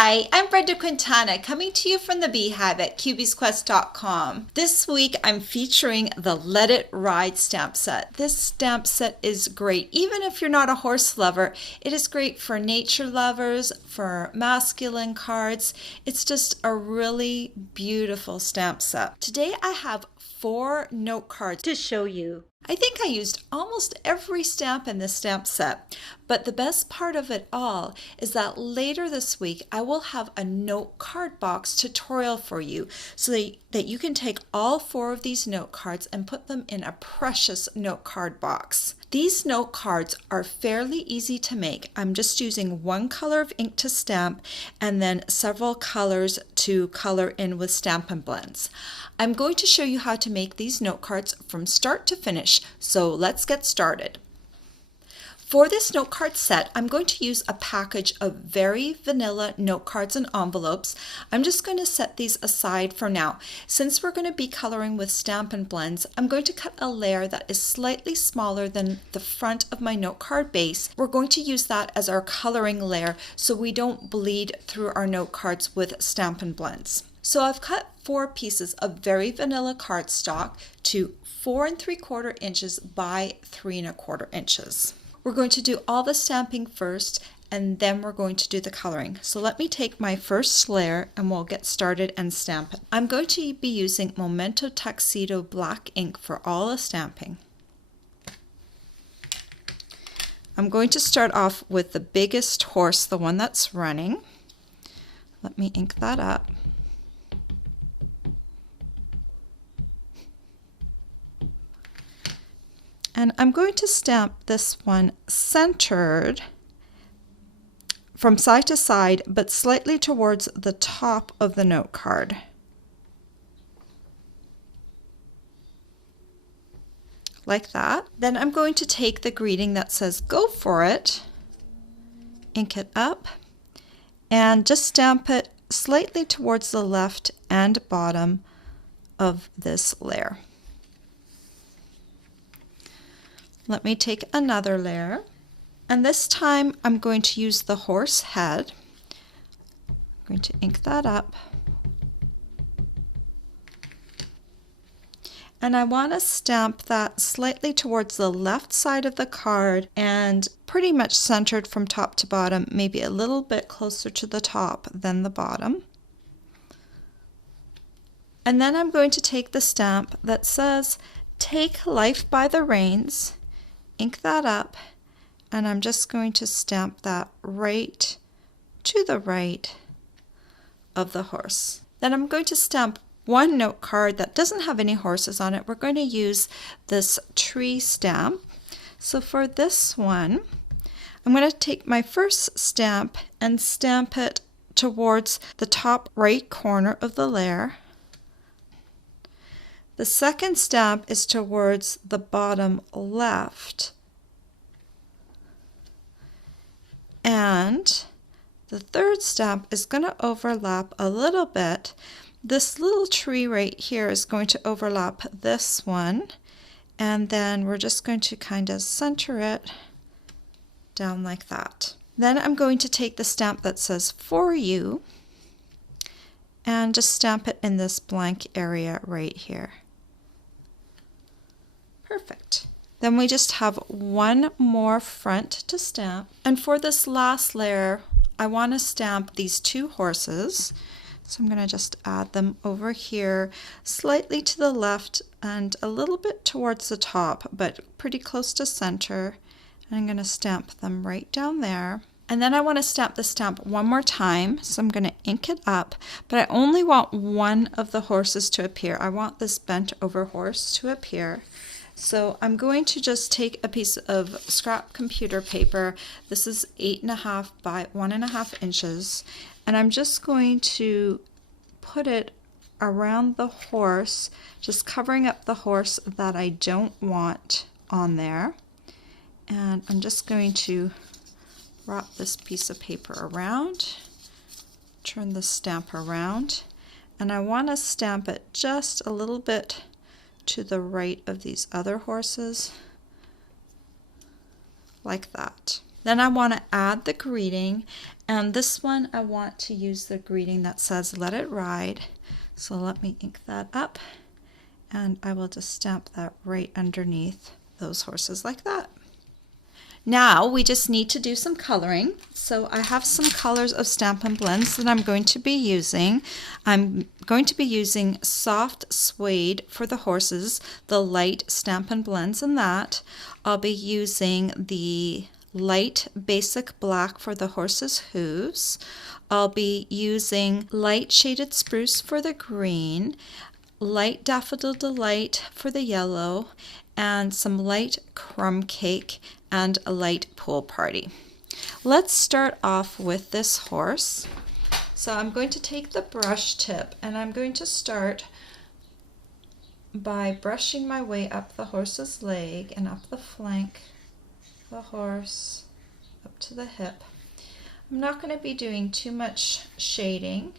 Hi, I'm Brenda Quintana coming to you from the Beehive at cubiesquest.com. This week I'm featuring the Let It Ride stamp set. This stamp set is great. Even if you're not a horse lover, it is great for nature lovers, for masculine cards. It's just a really beautiful stamp set. Today I have 4 note cards to show you. I think I used almost every stamp in this stamp set, but the best part of it all is that later this week I will have a note card box tutorial for you so that you can take all 4 of these note cards and put them in a precious note card box. These note cards are fairly easy to make. I'm just using 1 color of ink to stamp and then several colors to color in with Stampin' Blends. I'm going to show you how to make these note cards from start to finish, so let's get started. For this note card set, I'm going to use a package of very vanilla note cards and envelopes. I'm just going to set these aside for now. Since we're going to be coloring with Stampin' Blends, I'm going to cut a layer that is slightly smaller than the front of my note card base. We're going to use that as our coloring layer so we don't bleed through our note cards with Stampin' Blends. So I've cut 4 pieces of very vanilla cardstock to 4 3/4 inches by 3 1/4 inches. We're going to do all the stamping first and then we're going to do the coloring. So let me take my first layer and we'll get started and stamp it. I'm going to be using Memento Tuxedo black ink for all the stamping. I'm going to start off with the biggest horse, the one that's running. Let me ink that up. And I'm going to stamp this one centered from side to side, but slightly towards the top of the note card. Like that. Then I'm going to take the greeting that says "Go for it," ink it up, and just stamp it slightly towards the left and bottom of this layer. Let me take another layer, and this time I'm going to use the horse head. I'm going to ink that up. And I want to stamp that slightly towards the left side of the card and pretty much centered from top to bottom, maybe a little bit closer to the top than the bottom. And then I'm going to take the stamp that says "Take life by the reins," ink that up, and I'm just going to stamp that right to the right of the horse. Then I'm going to stamp 1 note card that doesn't have any horses on it. We're going to use this tree stamp. So for this one, I'm going to take my first stamp and stamp it towards the top right corner of the layer. The second stamp is towards the bottom left. And the third stamp is going to overlap a little bit. This little tree right here is going to overlap this one. And then we're just going to kind of center it down like that. Then I'm going to take the stamp that says "For You" and just stamp it in this blank area right here. Perfect. Then we just have 1 more front to stamp. And for this last layer, I want to stamp these 2 horses. So I'm going to just add them over here, slightly to the left and a little bit towards the top, but pretty close to center. And I'm going to stamp them right down there. And then I want to stamp the stamp 1 more time, so I'm going to ink it up, but I only want 1 of the horses to appear. I want this bent over horse to appear. So I'm going to just take a piece of scrap computer paper. This is 8.5 by 1.5 inches. And I'm just going to put it around the horse, just covering up the horse that I don't want on there. And I'm just going to wrap this piece of paper around, turn the stamp around, and I want to stamp it just a little bit to the right of these other horses, like that. Then I want to add the greeting, and this one I want to use the greeting that says "Let It Ride." So let me ink that up, and I will just stamp that right underneath those horses like that. Now we just need to do some coloring. So I have some colors of Stampin' Blends that I'm going to be using. I'm going to be using Soft Suede for the horses, the light Stampin' Blends in that. I'll be using the light basic black for the horses' hooves. I'll be using light shaded spruce for the green, light daffodil delight for the yellow, and some light crumb cake and a light pool party. Let's start off with this horse. So I'm going to take the brush tip and I'm going to start by brushing my way up the horse's leg and up the flank of the horse, up to the hip. I'm not going to be doing too much shading.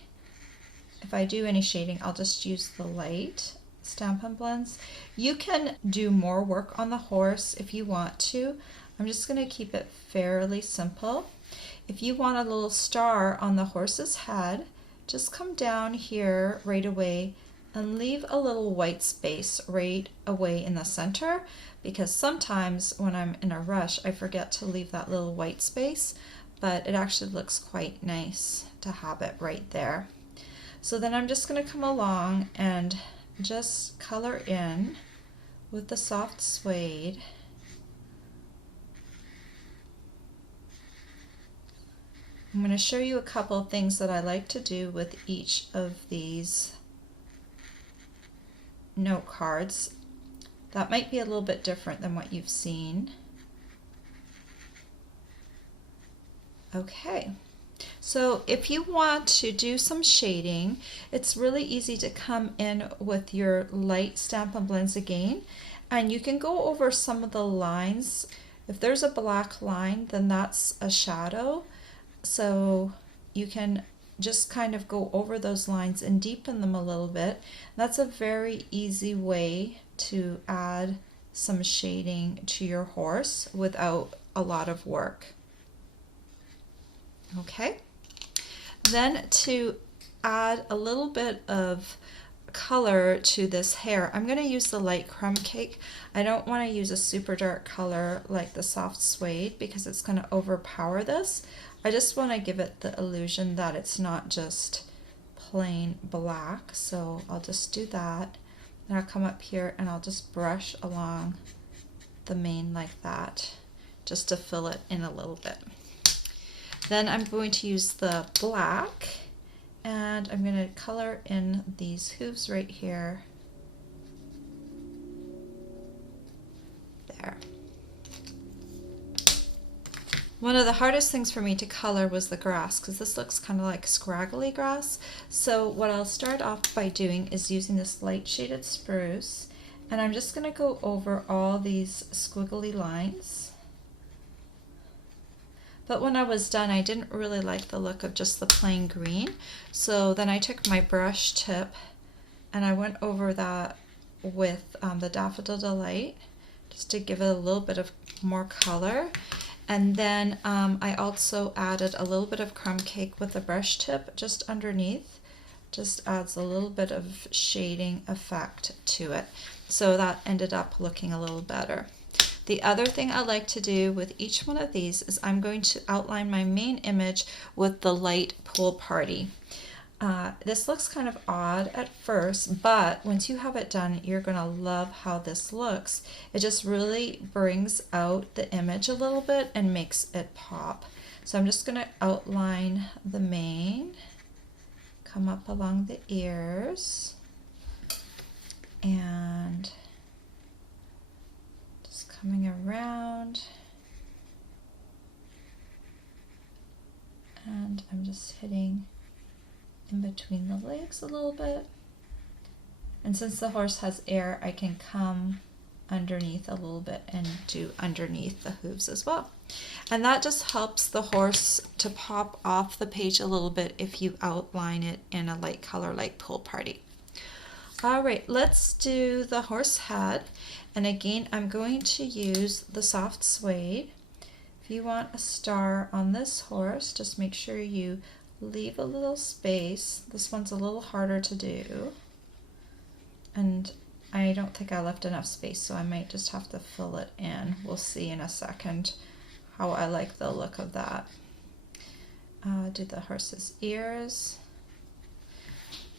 If I do any shading, I'll just use the light Stampin' Blends. You can do more work on the horse if you want to. I'm just going to keep it fairly simple. If you want a little star on the horse's head, just come down here right away and leave a little white space right away in the center, because sometimes when I'm in a rush I forget to leave that little white space, but it actually looks quite nice to have it right there. So then I'm just going to come along and just color in with the soft suede. I'm going to show you a couple of things that I like to do with each of these note cards. That might be a little bit different than what you've seen. Okay. So if you want to do some shading, it's really easy to come in with your light Stampin' Blends again, and you can go over some of the lines. If there's a black line, then that's a shadow. So you can just kind of go over those lines and deepen them a little bit. That's a very easy way to add some shading to your horse without a lot of work. Okay. Then to add a little bit of color to this hair, I'm going to use the light crumb cake. I don't want to use a super dark color like the soft suede because it's going to overpower this. I just want to give it the illusion that it's not just plain black. So I'll just do that. And I'll come up here and I'll just brush along the mane like that, just to fill it in a little bit. Then I'm going to use the black and I'm going to color in these hooves right here. There. One of the hardest things for me to color was the grass, because this looks kind of like scraggly grass. So what I'll start off by doing is using this light shaded spruce, and I'm just going to go over all these squiggly lines. But when I was done, I didn't really like the look of just the plain green. So then I took my brush tip and I went over that with the Daffodil Delight, just to give it a little bit of more color. And then I also added a little bit of crumb cake with the brush tip just underneath. Just adds a little bit of shading effect to it. So that ended up looking a little better. The other thing I like to do with each one of these is I'm going to outline my main image with the light pool party. This looks kind of odd at first, but once you have it done, you're going to love how this looks. It just really brings out the image a little bit and makes it pop. So I'm just going to outline the mane, come up along the ears, and just coming around. And I'm just hitting in between the legs a little bit. And since the horse has air, I can come underneath a little bit and do underneath the hooves as well. And that just helps the horse to pop off the page a little bit if you outline it in a light color like Pool Party. All right, let's do the horse head. And again, I'm going to use the soft suede. If you want a star on this horse, just make sure you leave a little space. This one's a little harder to do. And I don't think I left enough space, so I might just have to fill it in. We'll see in a second how I like the look of that. Do the horse's ears.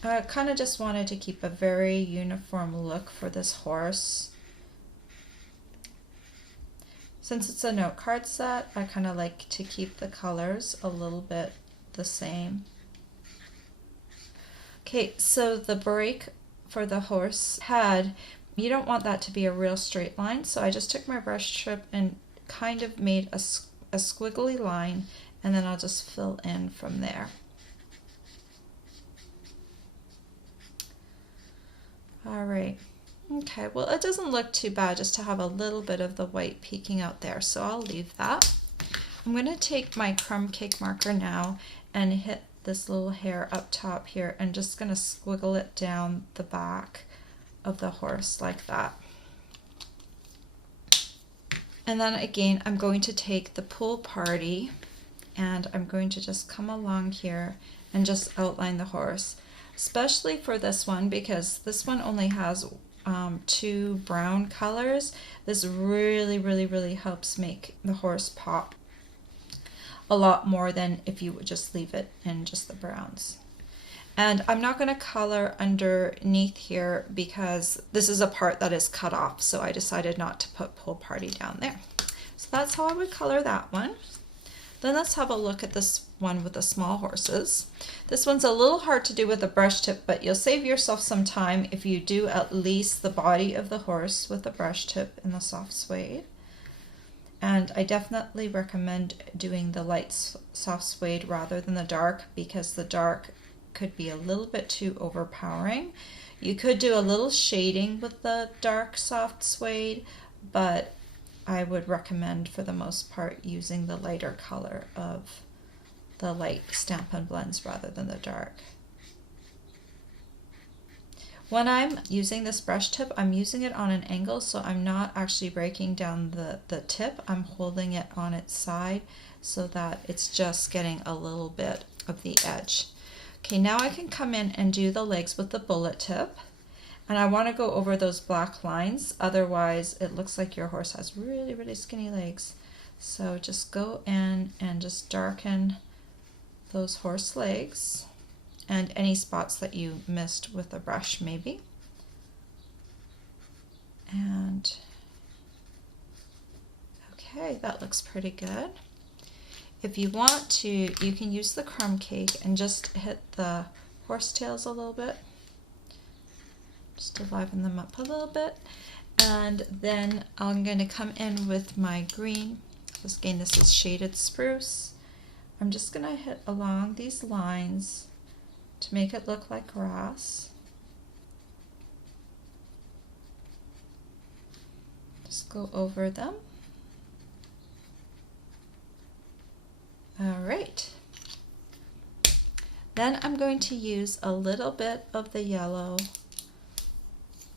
I kind of just wanted to keep a very uniform look for this horse. Since it's a note card set, I kind of like to keep the colors a little bit the same. Okay, so the break for the horse head, you don't want that to be a real straight line, so I just took my brush tip and kind of made a squiggly line, and then I'll just fill in from there. All right. Okay, well, it doesn't look too bad just to have a little bit of the white peeking out there, so I'll leave that. I'm going to take my crumb cake marker now and hit this little hair up top here and just going to squiggle it down the back of the horse like that. And then again, I'm going to take the pool party and I'm going to just come along here and just outline the horse, especially for this one because this one only has 2 brown colors. This really helps make the horse pop a lot more than if you would just leave it in just the browns. And I'm not going to color underneath here because this is a part that is cut off, so I decided not to put pool party down there. So that's how I would color that one. Then let's have a look at this one with the small horses. This one's a little hard to do with a brush tip, but you'll save yourself some time if you do at least the body of the horse with the brush tip in the soft suede. And I definitely recommend doing the light soft suede rather than the dark because the dark could be a little bit too overpowering. You could do a little shading with the dark soft suede, but I would recommend for the most part using the lighter color of the light Stampin' Blends rather than the dark. When I'm using this brush tip, I'm using it on an angle, so I'm not actually breaking down the tip. I'm holding it on its side so that it's just getting a little bit of the edge. Okay, now I can come in and do the legs with the bullet tip. And I want to go over those black lines, otherwise it looks like your horse has really skinny legs. So just go in and just darken those horse legs and any spots that you missed with the brush maybe. And okay, that looks pretty good. If you want to, you can use the crumb cake and just hit the horse tails a little bit. Just to liven them up a little bit. And then I'm going to come in with my green. Again, this is shaded spruce. I'm just going to hit along these lines to make it look like grass. Just go over them. All right. Then I'm going to use a little bit of the yellow.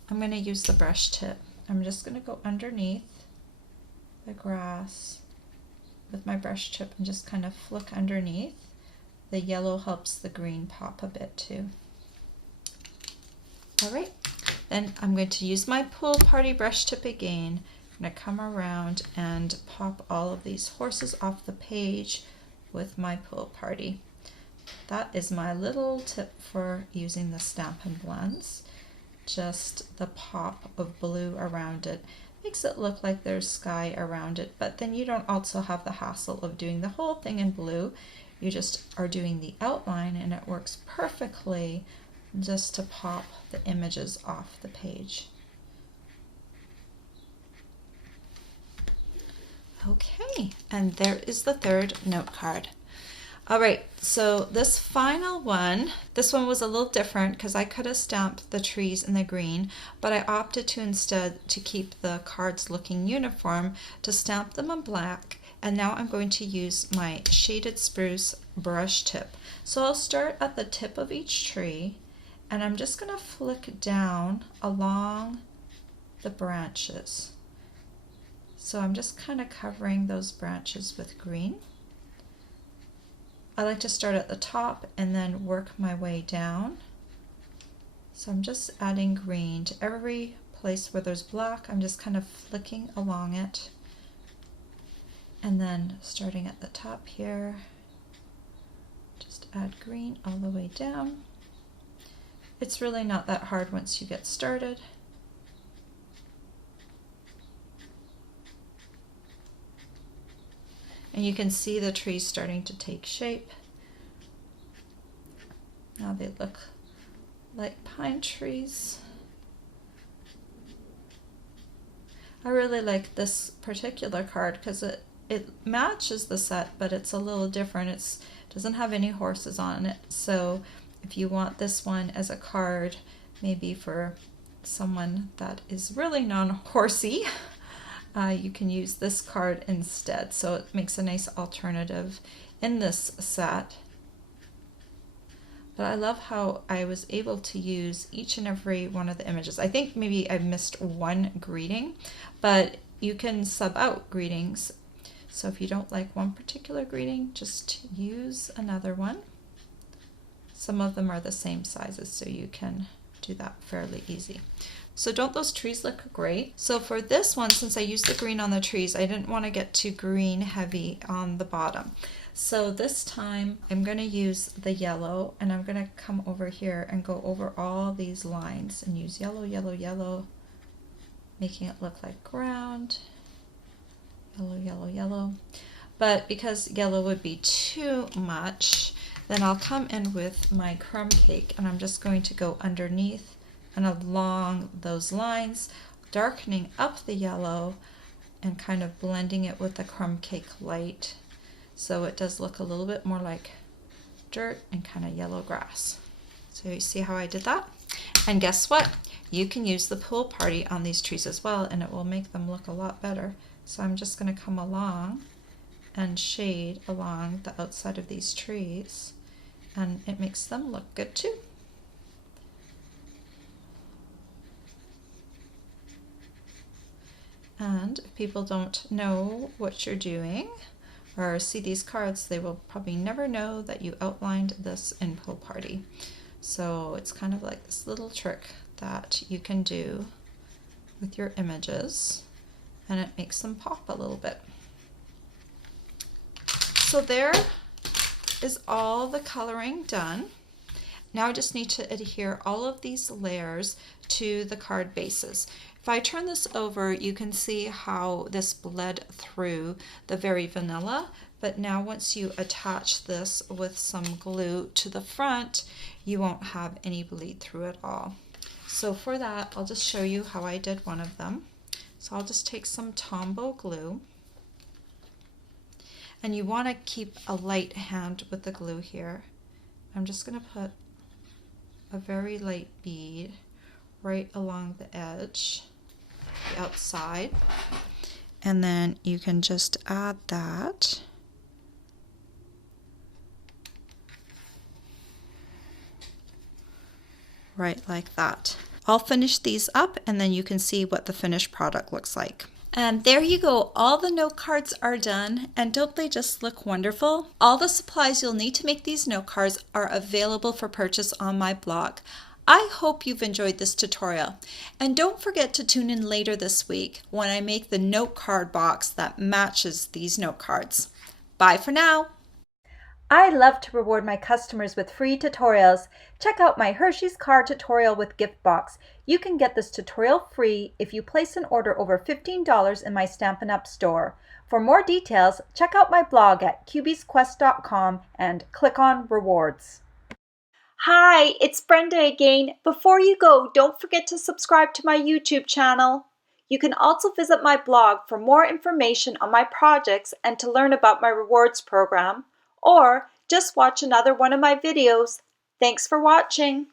I'm going to use the brush tip. I'm just going to go underneath the grass with my brush tip and just kind of flick underneath. The yellow helps the green pop a bit too. All right, then I'm going to use my pool party brush tip again. I'm going to come around and pop all of these horses off the page with my pool party. That is my little tip for using the Stampin' Blends. Just the pop of blue around it makes it look like there's sky around it, but then you don't also have the hassle of doing the whole thing in blue. You just are doing the outline and it works perfectly just to pop the images off the page. Okay, and there is the third note card. All right, so this final one, this one was a little different because I could have stamped the trees in the green, but I opted to instead to keep the cards looking uniform to stamp them in black. And now I'm going to use my shaded spruce brush tip. So I'll start at the tip of each tree and I'm just going to flick down along the branches. So I'm just kind of covering those branches with green. I like to start at the top and then work my way down. So I'm just adding green to every place where there's black. I'm just kind of flicking along it. And then starting at the top here, just add green all the way down. It's really not that hard once you get started. And you can see the trees starting to take shape. Now they look like pine trees. I really like this particular card because it matches the set, but it's a little different. It doesn't have any horses on it. So if you want this one as a card, maybe for someone that is really non-horsey, you can use this card instead. So it makes a nice alternative in this set. But I love how I was able to use each and every one of the images. I think maybe I missed one greeting, but you can sub out greetings. So if you don't like one particular greeting, just use another one. Some of them are the same sizes, so you can do that fairly easy. So don't those trees look great? So for this one, since I used the green on the trees, I didn't want to get too green heavy on the bottom. So this time I'm going to use the yellow, and I'm going to come over here and go over all these lines and use yellow, yellow, yellow, making it look like ground. Yellow, yellow, yellow. But because yellow would be too much, then I'll come in with my crumb cake, and I'm just going to go underneath and along those lines, darkening up the yellow and kind of blending it with the crumb cake light. So it does look a little bit more like dirt and kind of yellow grass. So you see how I did that? And guess what? You can use the pool party on these trees as well, and it will make them look a lot better. So I'm just going to come along and shade along the outside of these trees, and it makes them look good too. And if people don't know what you're doing or see these cards, they will probably never know that you outlined this in Pool Party. So it's kind of like this little trick that you can do with your images, and it makes them pop a little bit. So there is all the coloring done. Now I just need to adhere all of these layers to the card bases. If I turn this over, you can see how this bled through the very vanilla, but now once you attach this with some glue to the front, you won't have any bleed through at all. So for that, I'll just show you how I did one of them. So I'll just take some Tombow glue, and you want to keep a light hand with the glue here. I'm just going to put a very light bead right along the edge, the outside, and then you can just add that. Right like that. I'll finish these up, and then you can see what the finished product looks like. And there you go, all the note cards are done, and don't they just look wonderful? All the supplies you'll need to make these note cards are available for purchase on my blog. I hope you've enjoyed this tutorial, and don't forget to tune in later this week when I make the note card box that matches these note cards. Bye for now. I love to reward my customers with free tutorials. Check out my Hershey's card tutorial with gift box. You can get this tutorial free if you place an order over $15 in my Stampin' Up! Store. For more details, check out my blog at cubiesquest.com and click on Rewards. Hi, it's Brenda again. Before you go, don't forget to subscribe to my YouTube channel. You can also visit my blog for more information on my projects and to learn about my rewards program, or just watch another one of my videos. Thanks for watching.